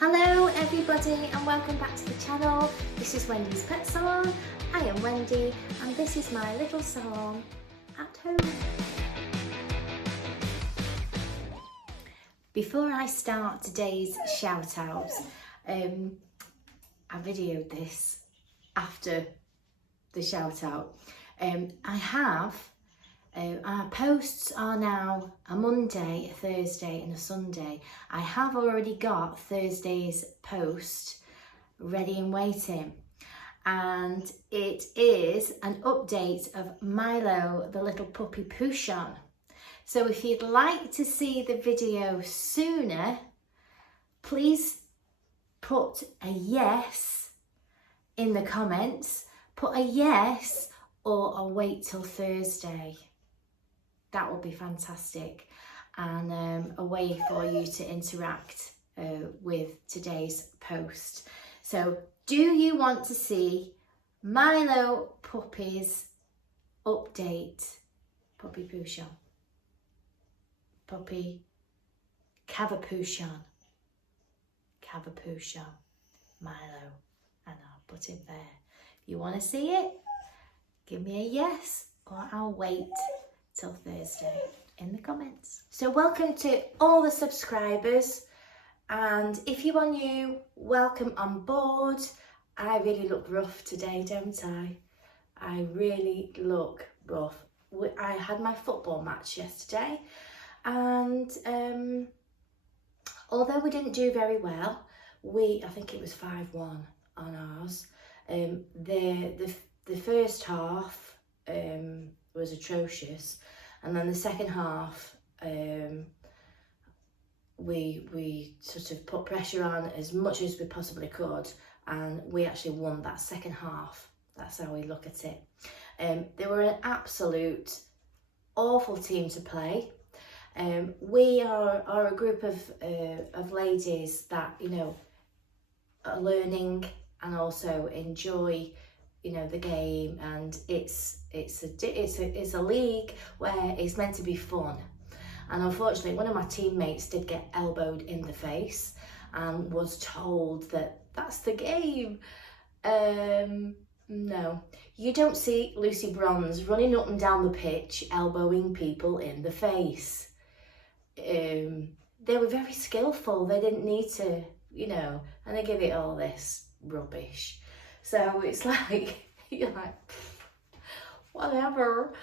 Hello everybody and welcome back to the channel. This is Wendy's Pet Salon. I am Wendy and this is my little salon at home. Before I start today's shout outs, I videoed this after the shout out. Our posts are now a Monday, a Thursday and a Sunday. I have already got Thursday's post ready and waiting, and it is an update of Milo, the little puppy Pouchon. So if you'd like to see the video sooner, please put a yes in the comments. Put a yes or I'll wait till Thursday. That will be fantastic, and a way for you to interact with today's post. So do you want to see Milo Puppy's update? Puppy Pouchon. Puppy Cavapouchon. Cavapouchon. Milo. And I'll put it there. If you want to see it, give me a yes or I'll wait till Thursday in the comments. So welcome to all the subscribers, and if you are new, welcome on board. I really look rough today, don't I? I really look rough. I had my football match yesterday, and although we didn't do very well, I think it was 5-1 on ours. The first half was atrocious, and then the second half we sort of put pressure on as much as we possibly could, and we actually won that second half. That's how we look at it. They were an absolute awful team to play. We are a group of ladies that, you know, are learning and also enjoy, you know, the game, and it's a league where it's meant to be fun. And unfortunately, one of my teammates did get elbowed in the face and was told that that's the game. No, you don't see Lucy Bronze running up and down the pitch elbowing people in the face. They were very skillful. They didn't need to, you know, and they give it all this rubbish. So it's like, you're like, whatever.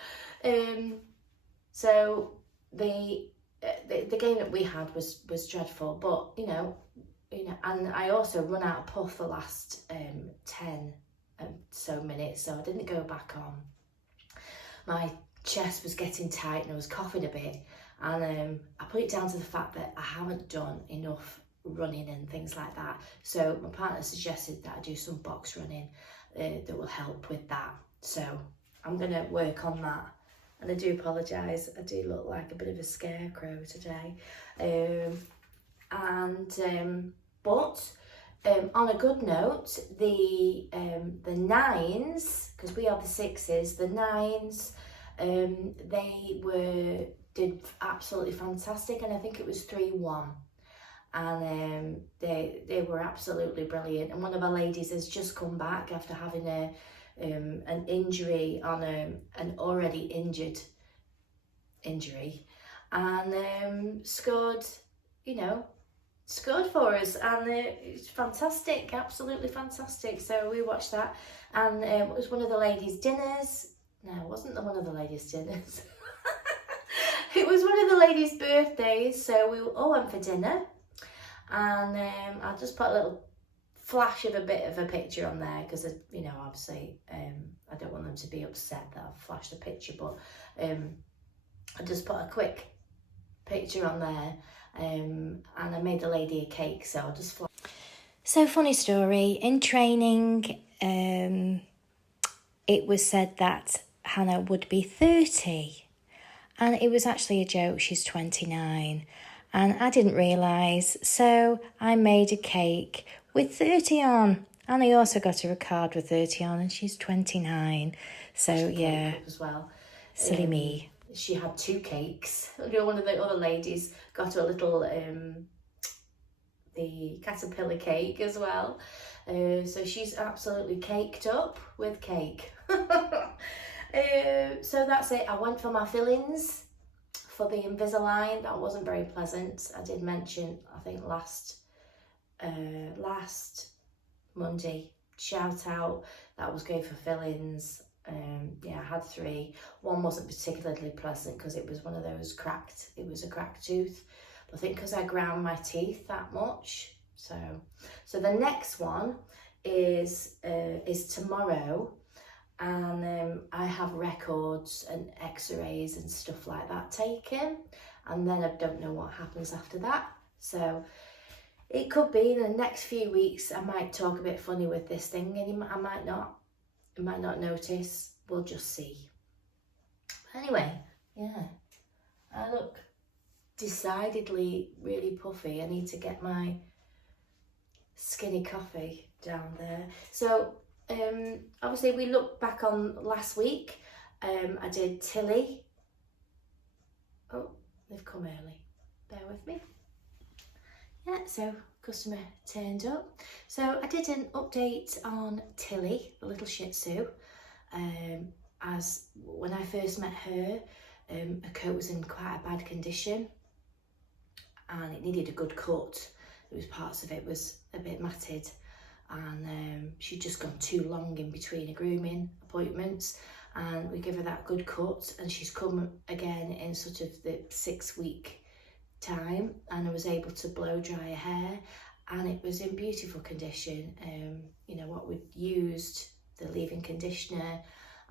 So the game that we had was dreadful, but you know, and I also run out of puff the last 10 so minutes, so I didn't go back on. My chest was getting tight and I was coughing a bit, and I put it down to the fact that I haven't done enough running and things like that. So my partner suggested that I do some box running that will help with that. So I'm going to work on that, and I do apologise, I do look like a bit of a scarecrow today. But on a good note, the nines, because we are the sixes, the nines, they did absolutely fantastic, and I think it was 3-1. And they were absolutely brilliant. And one of our ladies has just come back after having an injury on an already injured injury, and scored for us, and it's fantastic, absolutely fantastic. So we watched that, and it was one of the ladies' dinners. No, it wasn't one of the ladies' dinners. It was one of the ladies' birthdays, so we all went for dinner. And I'll just put a little flash of a bit of a picture on there, because, you know, obviously I don't want them to be upset that I've flashed a picture, but I just put a quick picture on there, and I made the lady a cake, so I'll just flash. So, funny story, in training it was said that Hannah would be 30, and it was actually a joke. She's 29. And I didn't realise, so I made a cake with 30 on. And I also got her a card with 30 on, and she's 29. So, yeah, as well. Silly me. She had 2 cakes. You know, one of the other ladies got her a little the caterpillar cake as well. So she's absolutely caked up with cake. So that's it. I went for my fillings for the Invisalign. That wasn't very pleasant. I did mention, I think last Monday, shout out, that was going for fillings. Yeah, I had 3. One wasn't particularly pleasant because it was one of those cracked, it was a cracked tooth. But I think because I ground my teeth that much. So the next one is tomorrow, and I have records and x-rays and stuff like that taken, and then I don't know what happens after that. So it could be in the next few weeks I might talk a bit funny with this thing, and I might not. You might not notice. We'll just see. Anyway, yeah, I look decidedly really puffy. I need to get my skinny coffee down there. So obviously we look back on last week. I did Tilly. Oh, they've come early. Bear with me. Yeah, so customer turned up. So I did an update on Tilly, the little Shih Tzu. As when I first met her, her coat was in quite a bad condition and it needed a good cut. There was parts of it was a bit matted, and she'd just gone too long in between her grooming appointments, and we give her that good cut, and she's come again in sort of the 6-week time, and I was able to blow dry her hair, and it was in beautiful condition. You know what we'd used, the leave-in conditioner,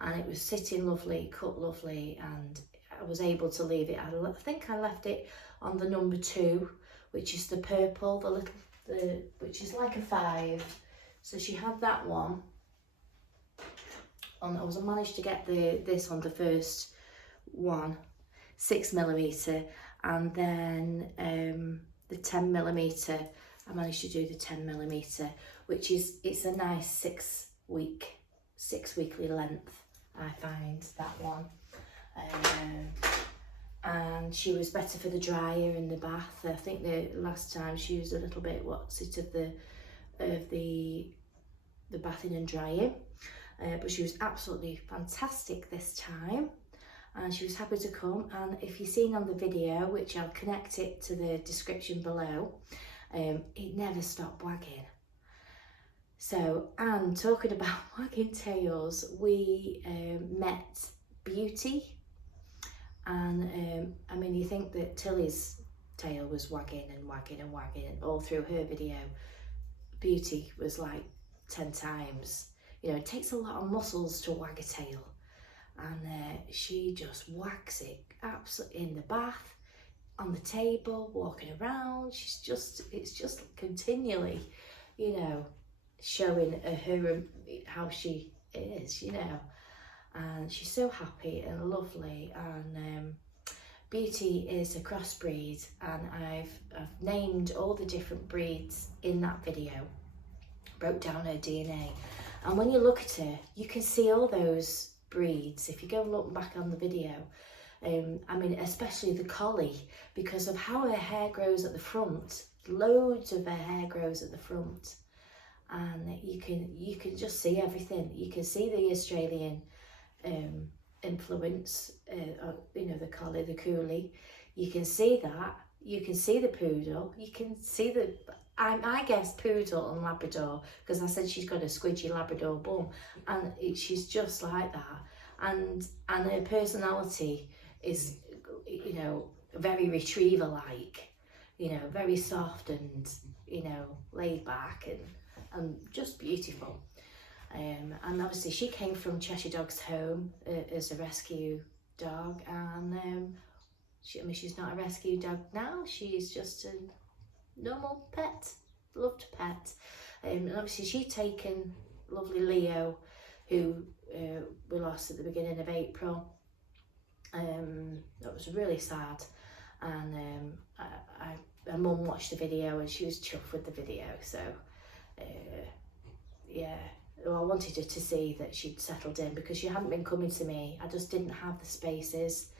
and it was sitting lovely, cut lovely, and I was able to leave it. I think I left it on the number 2, which is the purple, which is like a 5. So she had that one. I managed to get this on the first one, 6mm, and then the 10mm. I managed to do the 10mm, which is, it's a nice 6 weekly length. I find that one. And she was better for the dryer and the bath. I think the last time she used a little bit of the bathing and drying, but she was absolutely fantastic this time, and she was happy to come. And if you've seen on the video, which I'll connect it to the description below, it never stopped wagging. So, and talking about wagging tails, we met Beauty. And I mean, you think that Tilly's tail was wagging and wagging and wagging, and all through her video, Beauty was like 10 times. You know, it takes a lot of muscles to wag a tail, and she just wags it absolutely in the bath, on the table, walking around. It's just continually, you know, showing her how she is, you know. And she's so happy and lovely, and Beauty is a crossbreed, and I've named all the different breeds in that video, wrote down her DNA, and when you look at her, you can see all those breeds if you go look back on the video. I mean, especially the collie, because of how her hair grows at the front. Loads of her hair grows at the front, and you can just see everything. You can see the Australian influence, you know, the collie, the coolie. You can see that. You can see the poodle. You can see the, I guess, poodle and Labrador, because I said she's got a squidgy Labrador bum, and she's just like that. And her personality is, you know, very retriever-like, you know, very soft and, you know, laid back and just beautiful. And obviously she came from Cheshire Dogs Home as a rescue dog, and she's not a rescue dog now, she's just a normal pet, loved pet. And obviously she'd taken lovely Leo, who we lost at the beginning of April. That was really sad, and her mum watched the video and she was chuffed with the video. So yeah, well, I wanted her to see that she'd settled in, because she hadn't been coming to me. I just didn't have the spaces.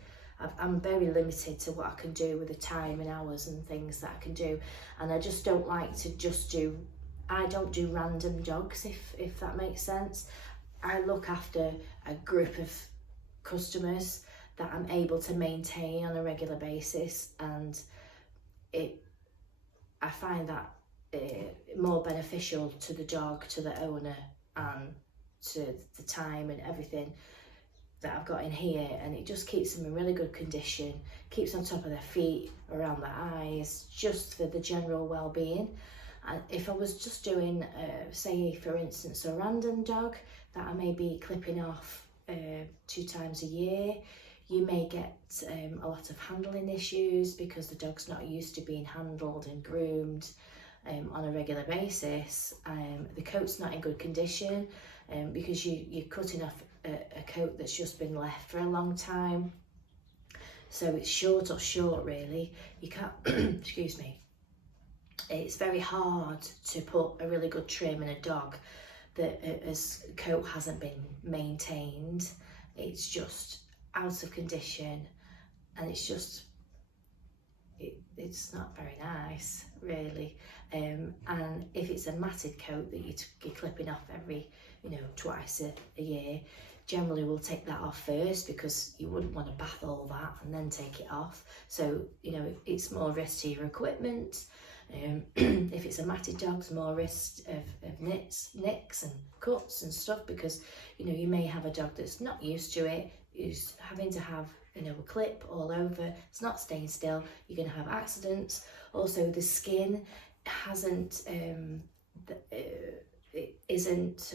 I'm very limited to what I can do with the time and hours and things that I can do, and I just don't like to just do, I don't do random dogs, if that makes sense. I look after a group of customers that I'm able to maintain on a regular basis, and I find that more beneficial to the dog, to the owner, and to the time and everything that I've got in here, and it just keeps them in really good condition, keeps on top of their feet, around their eyes, just for the general well-being. And if I was just doing, say for instance, a random dog that I may be clipping off 2 times a year, you may get a lot of handling issues because the dog's not used to being handled and groomed on a regular basis. The coat's not in good condition because you're cutting off a coat that's just been left for a long time. So it's short really. You can't, excuse me, it's very hard to put a really good trim in a dog that as coat hasn't been maintained. It's just out of condition, and it's just, it's not very nice really. And if it's a matted coat that you're clipping off every, twice a year, generally we'll take that off first, because you wouldn't want to bath all that and then take it off. So it's more risk to your equipment. If it's a matted dog, it's more risk of nicks and cuts and stuff, because you may have a dog that's not used to it, who's having to have a clip all over, it's not staying still, you're going to have accidents. Also, the skin hasn't it isn't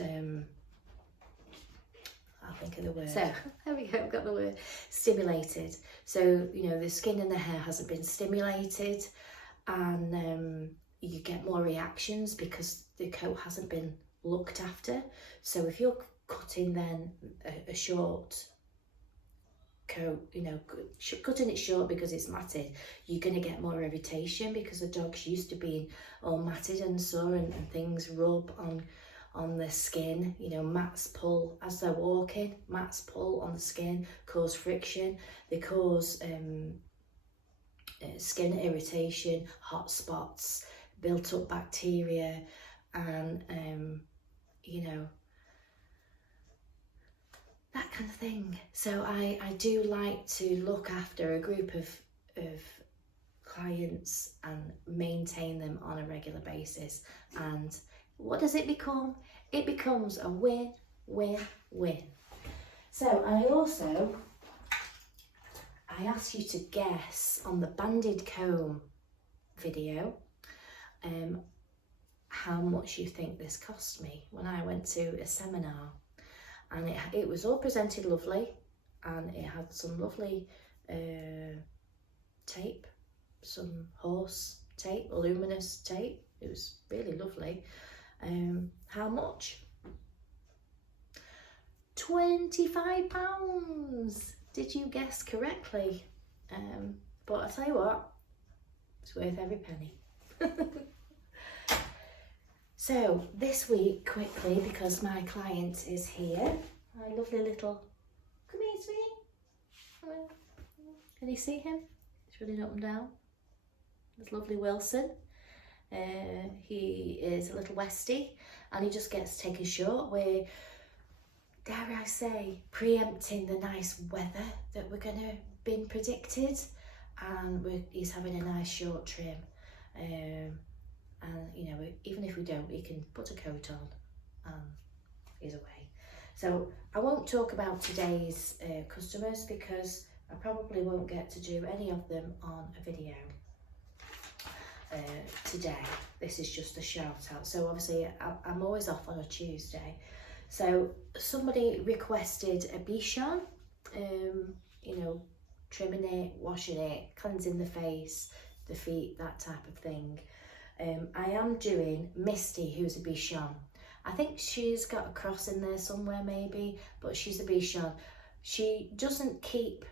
I'll think of the word. So there we go, I've got the word, stimulated. So the skin and the hair hasn't been stimulated, and you get more reactions because the coat hasn't been looked after. So if you're cutting then a short coat, cutting it short because it's matted, you're going to get more irritation because the dog's used to being all matted and sore, and things rub on the skin. Mats pull as they're walking, mats pull on the skin, cause friction, they cause skin irritation, hot spots, built up bacteria, and that kind of thing. So I do like to look after a group of clients and maintain them on a regular basis. And what does it become? It becomes a win, win, win. So I asked you to guess on the banded comb video how much you think this cost me when I went to a seminar. And it was all presented lovely, and it had some lovely tape, some horse tape, luminous tape. It was really lovely. How much? £25. Did you guess correctly? But I'll tell you what, it's worth every penny. So this week, quickly, because my client is here, my lovely little, come here, sweetie. Come on. Can you see him? He's running up and down. There's lovely Wilson. He is a little Westie, and he just gets taken short. We're, dare I say, preempting the nice weather that we're going to be predicted, and he's having a nice short trim. And even if we don't, he can put a coat on and he's away. So I won't talk about today's customers, because I probably won't get to do any of them on a video today. This is just a shout out. So obviously I'm always off on a Tuesday. So somebody requested a Bichon, trimming it, washing it, cleansing the face, the feet, that type of thing. I am doing Misty, who's a Bichon. I think she's got a cross in there somewhere maybe, but she's a Bichon. She doesn't keep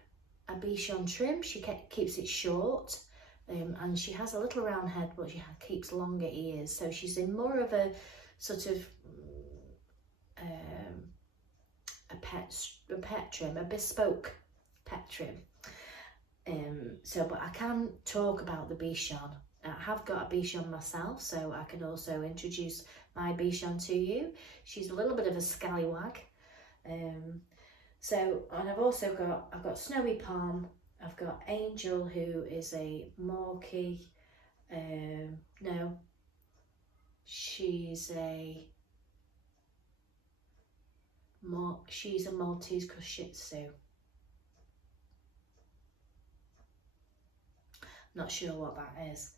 a Bichon trim, she keeps it short, and she has a little round head, but she keeps longer ears. So she's in more of a sort of a pet trim, a bespoke pet trim. But I can talk about the Bichon. I have got a Bichon myself, so I can also introduce my Bichon to you. She's a little bit of a scallywag. And I've got Snowy Palm, I've got Angel, who is a Morkie. No, she's a Maltese cross Shih Tzu. Not sure what that is.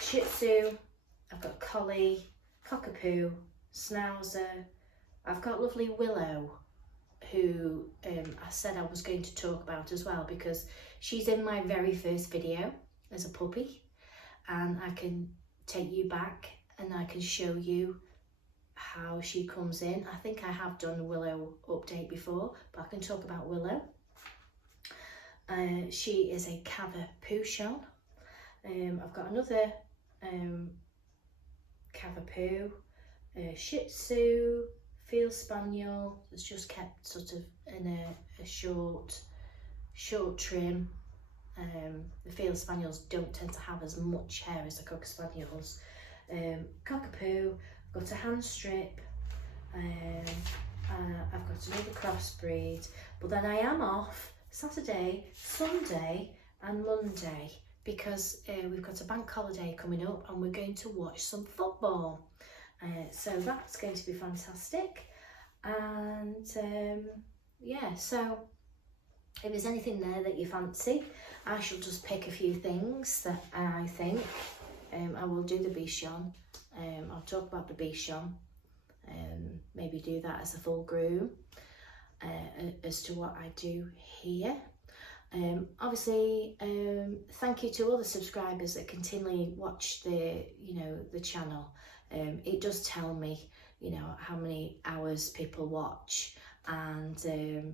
Shih Tzu, I've got Collie, Cockapoo, Schnauzer. I've got lovely Willow, who I said I was going to talk about as well, because she's in my very first video as a puppy, and I can take you back and I can show you how she comes in. I think I have done a Willow update before, but I can talk about Willow. She is a Cavapoo. I've got another Cavapoo, Shih Tzu, Field Spaniel that's just kept sort of in a short trim. The Field Spaniels don't tend to have as much hair as the Cocker Spaniels. Cockapoo, I've got a hand strip, I've got another crossbreed, but then I am off Saturday, Sunday and Monday, because we've got a bank holiday coming up and we're going to watch some football. So that's going to be fantastic. And yeah, so if there's anything there that you fancy, I shall just pick a few things that I think. I will do the Bichon. I'll talk about the Bichon. Maybe do that as a full groom. As to what I do here. Obviously, thank you to all the subscribers that continually watch the channel. It does tell me, how many hours people watch, and there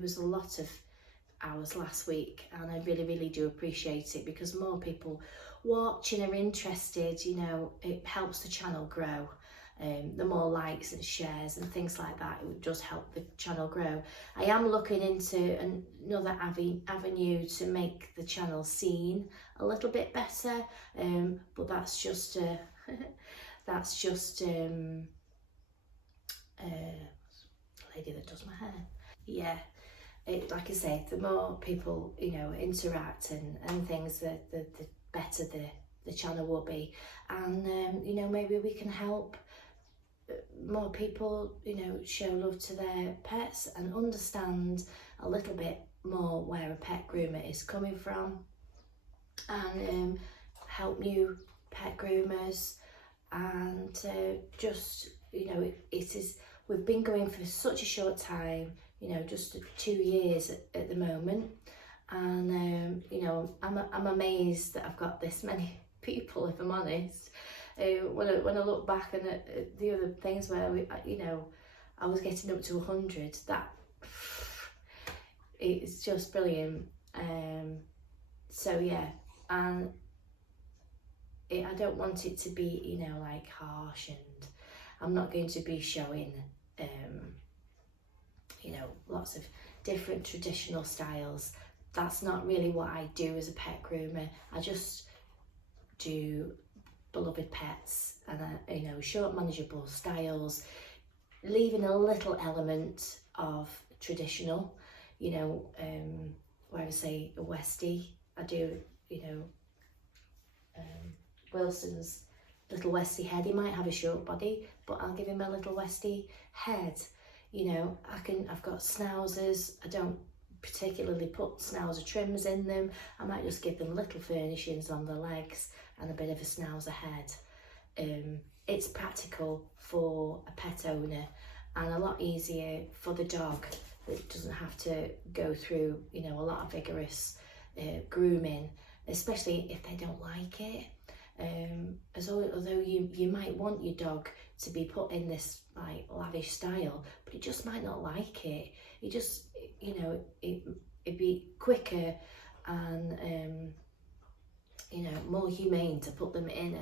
was a lot of hours last week, and I really do appreciate it, because more people watch and are interested, it helps the channel grow. The more likes and shares and things like that, it would just help the channel grow. I am looking into another avenue to make the channel seen a little bit better, but that's just a lady that does my hair. Yeah, like I say, the more people interact and things, the better the channel will be, and maybe we can help more people show love to their pets and understand a little bit more where a pet groomer is coming from, and help new pet groomers. And we've been going for such a short time, just 2 years at the moment, and I'm amazed that I've got this many people, if I'm honest. When I look back and at the other things where I was getting up to 100, that it's just brilliant. So yeah, and I don't want it to be like harsh, and I'm not going to be showing lots of different traditional styles. That's not really what I do as a pet groomer. I just do beloved pets and short manageable styles, leaving a little element of traditional, where I say a Westie, I do Wilson's little Westie head. He might have a short body, but I'll give him a little Westie head. I've got Schnauzers. I don't particularly put Schnauzer trims in them. I might just give them little furnishings on the legs and a bit of a Schnauzer head. It's practical for a pet owner and a lot easier for the dog, that doesn't have to go through a lot of vigorous grooming, especially if they don't like it. Although you might want your dog to be put in this like lavish style, but it just might not like it. It just it'd be quicker and more humane to put them in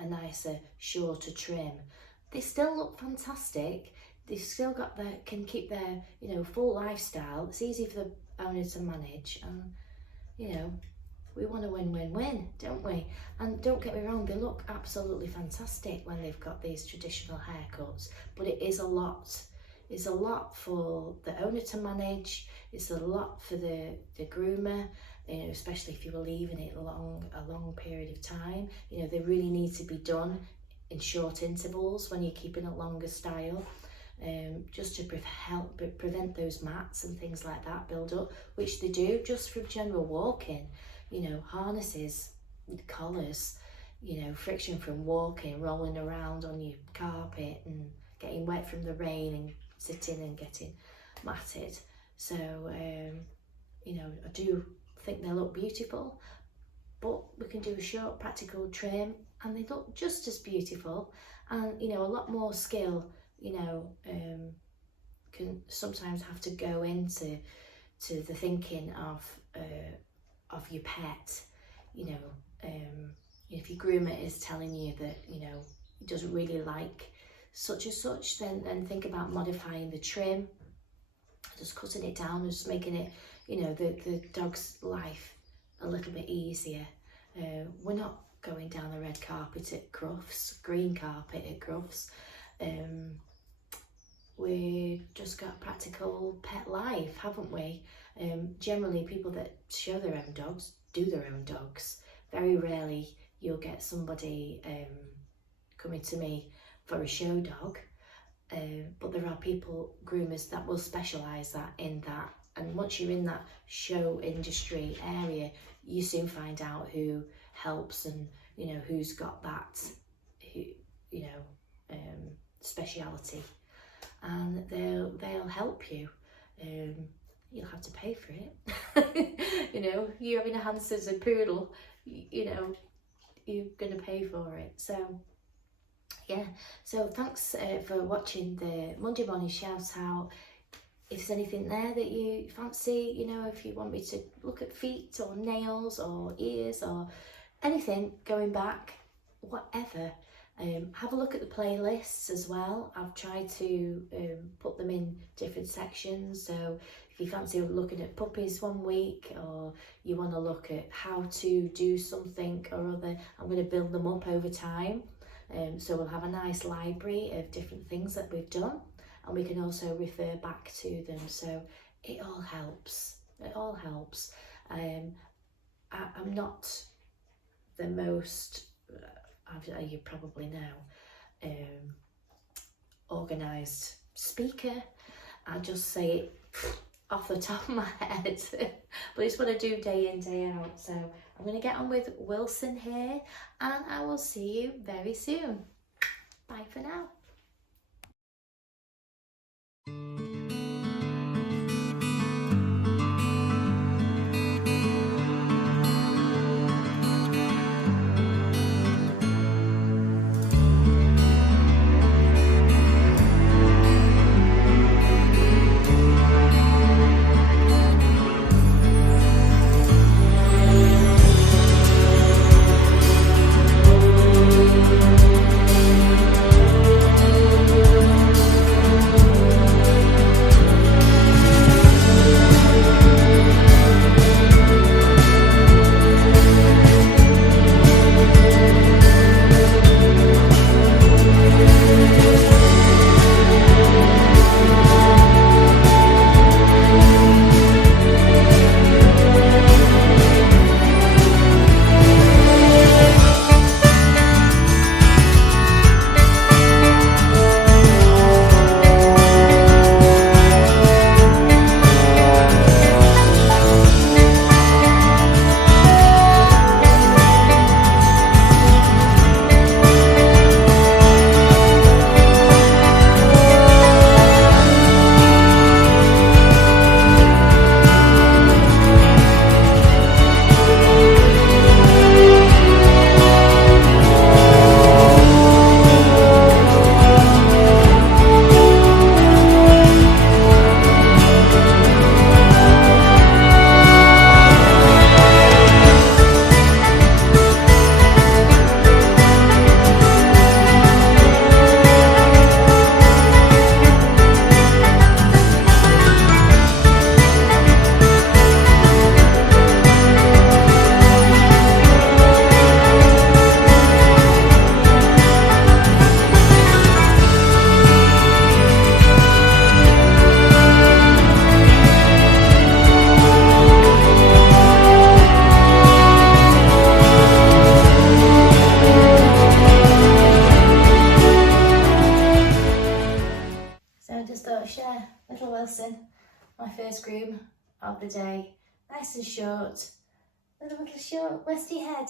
a nicer, shorter trim. They still look fantastic. They've still got can keep their full lifestyle. It's easy for owner to manage, and you know, we want a win-win-win, don't we? And don't get me wrong, they look absolutely fantastic when they've got these traditional haircuts, but it is a lot. It's a lot for the owner to manage. It's a lot for the groomer, you know, especially if you were leaving it a long period of time. You know, they really need to be done in short intervals when you're keeping a longer style, just to help prevent those mats and things like that build up, which they do just from general walking. You know, harnesses, collars, you know, friction from walking, rolling around on your carpet and getting wet from the rain and sitting and getting matted. So, you know, I do think they look beautiful, but we can do a short practical trim and they look just as beautiful. And, you know, a lot more skill, you know, can sometimes have to go into the thinking of your pet. You know, if your groomer is telling you that, you know, he doesn't really like such and such, then think about modifying the trim, just cutting it down and just making it, you know, the dog's life a little bit easier. We're not going down the red carpet at Crufts, green carpet at Crufts. We just got practical pet life, haven't we? Generally, people that show their own dogs do their own dogs. Very rarely you'll get somebody coming to me for a show dog, but there are people, groomers, that will specialise in that. And once you're in that show industry area, you soon find out who helps and, you know, who's got that, you know, speciality, and they'll help you. You'll have to pay for it. You know, you're having a hamster's a poodle, you know, you're gonna pay for it. So yeah, so thanks for watching the Monday morning shout out. If there's anything there that you fancy, you know, if you want me to look at feet or nails or ears or anything going back, whatever, have a look at the playlists as well. I've tried to put them in different sections. So if you fancy looking at puppies one week, or you want to look at how to do something or other, I'm going to build them up over time. So we'll have a nice library of different things that we've done, and we can also refer back to them. So it all helps. It all helps. I'm not the most, you probably know, organised speaker. I just say it off the top of my head, but it's what I do day in, day out. So I'm going to get on with Wilson here, and I will see you very soon. Bye for now. just thought I'd share little Wilson, my first groom of the day. Nice and short, with a little short westy head.